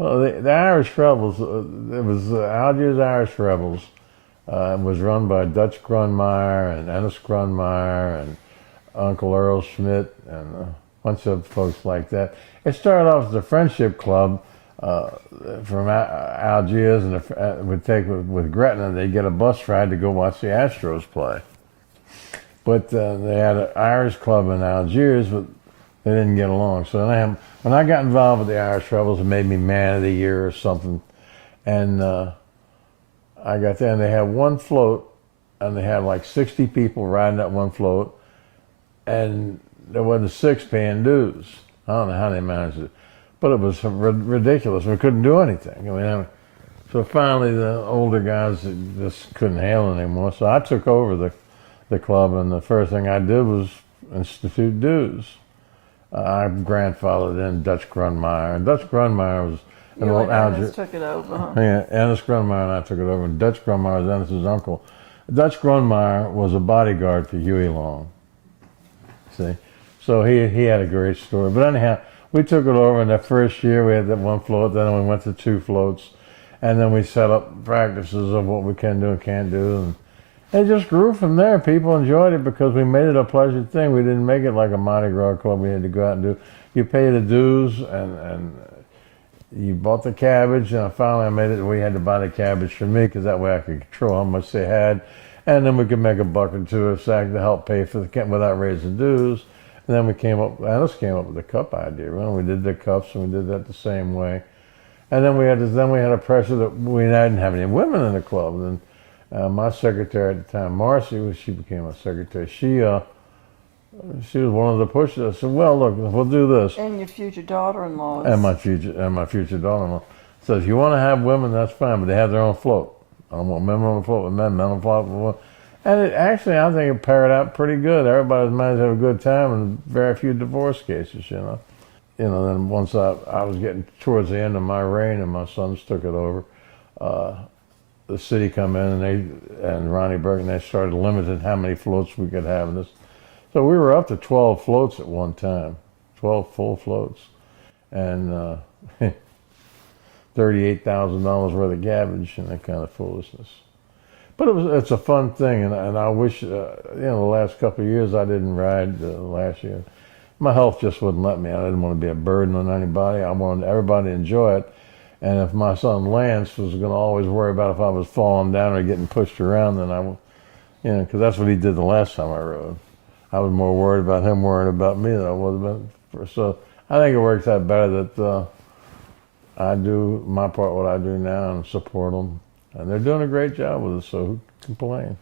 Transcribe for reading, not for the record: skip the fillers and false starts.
Well, the Irish Rebels, it was Algiers Irish Rebels. It was run by Dutch Grunmeyer and Ennis Grunmeyer and Uncle Earl Schmidt and a bunch of folks like that. It started off as a friendship club uh, from Algiers, and would take with Gretna. They'd get a bus ride to go watch the Astros play. But they had an Irish club in Algiers, but they didn't get along. So when I got involved with the Irish Rebels, it made me Man of the Year or something. And I got there, and they had one float, and they had like 60 people riding that one float, and there wasn't 6 paying dues. I don't know how they managed it, but it was ridiculous. We couldn't do anything. So finally, the older guys just couldn't handle it anymore. So I took over the club, and the first thing I did was institute dues. I grandfathered in Dutch Grunmeyer, and Dutch Grunmeyer was an You old and Algiers. Ennis took it over, huh? Yeah, Ennis Grunmeyer and I took it over. And Dutch Grunmeyer was Ennis's uncle. Dutch Grunmeyer was a bodyguard for Huey Long. See, so he had a great story. But anyhow, we took it over. In that first year, we had that one float. Then we went to 2 floats, and then we set up practices of what we can do and can't do, and it just grew from there. People enjoyed it because we made it a pleasure thing. We didn't make it like a Mardi Gras club we had to go out and do. You pay the dues, and you bought the cabbage, and finally I made it. We had to buy the cabbage for me because that way I could control how much they had, and then we could make a buck or two a sack to help pay for the camp without raising dues. And then Alice came up with the cup idea. Well, we did the cups, and we did that the same way. And then we had a pressure that we didn't have any women in the club. And my secretary at the time, Marcy, she became a secretary. She was one of the pushers. I said, "Well, look, we'll do this." And your future daughter-in-law. And my future daughter-in-law says, "If you want to have women, that's fine, but they have their own float. I don't want women on the float with men on the float with women." And I think it paired out pretty good. Everybody managed to have a good time, and very few divorce cases, Then once I was getting towards the end of my reign, and my sons took it over, the city come in, and Ronnie Burke, and they started limiting how many floats we could have in this. So we were up to 12 floats at one time, 12 full floats, and $38,000 worth of cabbage and that kind of foolishness. But it's a fun thing, and I wish, the last couple of years I didn't ride last year. My health just wouldn't let me. I didn't want to be a burden on anybody. I wanted everybody to enjoy it. And if my son Lance was going to always worry about if I was falling down or getting pushed around, then because that's what he did the last time I rode. I was more worried about him worrying about me than I was about. So I think it works out better that I do my part, what I do now, and support them. And they're doing a great job with it, so who can complain?